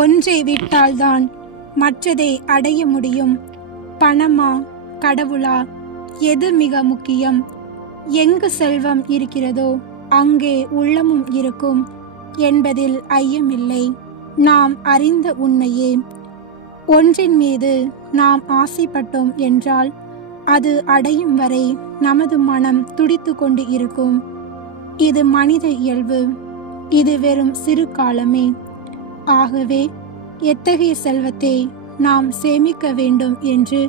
ஒன்றை விட்டால்தான் மற்றதை அடைய முடியும். பணமா, கடவுளா, எது மிக முக்கியம்? எங்கு செல்வம் இருக்கிறதோ அங்கே உள்ளமும் இருக்கும் என்பதில் ஐயமில்லை. நாம் அறிந்த உண்மையே. ஒன்றின் மீது நாம் ஆசைப்பட்டோம் என்றால் அது அடையும் வரை நமது மனம் துடித்து கொண்டு இருக்கும். இது மனித இயல்பு. இது வெறும் சிறு காலமே. ஆகவே எத்தகைய செல்வத்தை நாம் சேமிக்க வேண்டும் என்று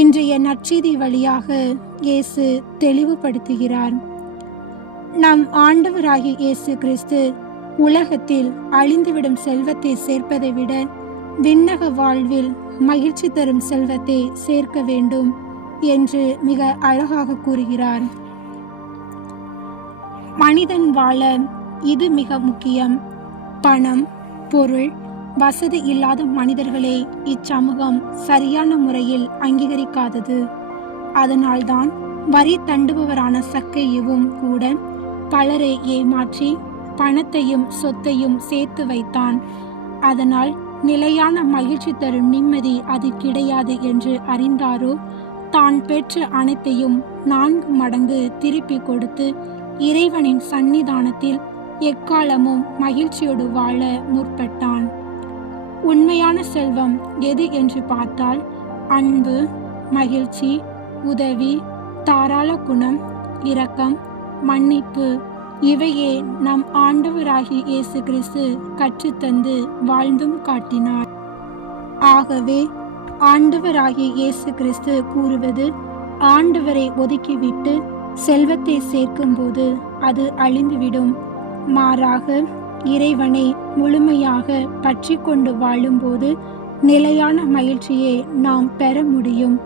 இன்றைய நற்செய்தி வழியாக இயேசு தெளிவுபடுத்துகிறார். நம் ஆண்டவராகிய இயேசு கிறிஸ்து உலகத்தில் அழிந்துவிடும் செல்வத்தை சேர்ப்பதை விட விண்ணக வாழ்வில் மகிழ்ச்சி தரும் செல்வத்தை சேர்க்க வேண்டும் என்று மிக அழகாக கூறுகிறார். மனிதன் வாழ இது மிக முக்கியம். பணம், பொருள், வசதி இல்லாத மனிதர்களை இச்சமூகம் சரியான முறையில் அங்கீகரிக்காதது. அதனால்தான் வரி தண்டுபவரான சக்கேயுவும் கூட பலரை ஏமாற்றி பணத்தையும் சொத்தையும் சேர்த்து வைத்தான். அதனால் நிலையான மகிழ்ச்சி தரும் நிம்மதி அது கிடையாது என்று அறிந்தாரோ தான் பெற்ற அனைத்தையும் 4 மடங்கு திருப்பி கொடுத்து இறைவனின் சந்நிதானத்தில் எக்காலமும் மகிழ்ச்சியோடு வாழ முற்பட்டான். உண்மையான செல்வம் எது என்று பார்த்தால் அன்பு, மகிழ்ச்சி, உதவி, தாராள குணம், இரக்கம், மன்னிப்பு இவையே நம் ஆண்டவராகிய இயேசு கிறிஸ்து கற்றுத்தந்து வாழ்ந்தும் காட்டினார். ஆகவே ஆண்டவராகிய இயேசு கிறிஸ்து கூறுவது, ஆண்டவரை ஒதுக்கிவிட்டு செல்வத்தை சேர்க்கும்போது அது அழிந்துவிடும். மாறாக இறைவனை முழுமையாக பற்றி கொண்டு வாழும்போது நிலையான மகிழ்ச்சியை நாம் பெற முடியும்.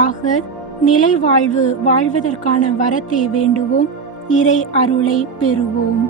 ஆக நிலை வாழ்வு வாழ்வதற்கான வரத்தை வேண்டுவோம். இறை அருளை பெறுவோம்.